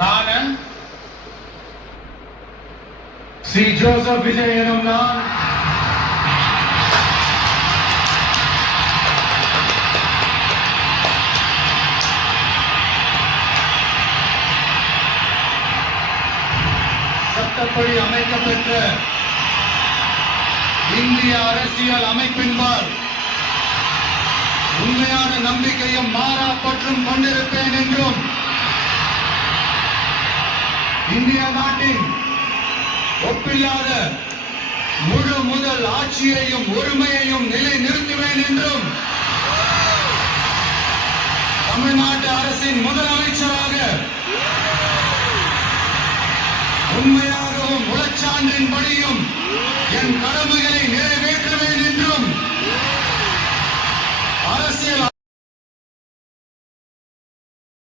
நான் ஸ்ரீ ஜோசப் விஜய் எனும் நான் சட்டப்படி அமைக்கப்பெற்ற இந்திய அரசியல் அமைப்பின்பால் உண்மையான நம்பிக்கையும் மாறா பற்றும் கொண்டிருப்பேன் என்றும் இந்திய நாட்டின் ஒப்பில்லாத முழு முதல் ஆட்சியையும் ஒருமையையும் நிலை நிறுத்துவேன் என்றும் தமிழ்நாட்டு அரசின் முதலமைச்சராக உண்மையாகவும் உளச்சான்றின்படியும் என் கடமைகளை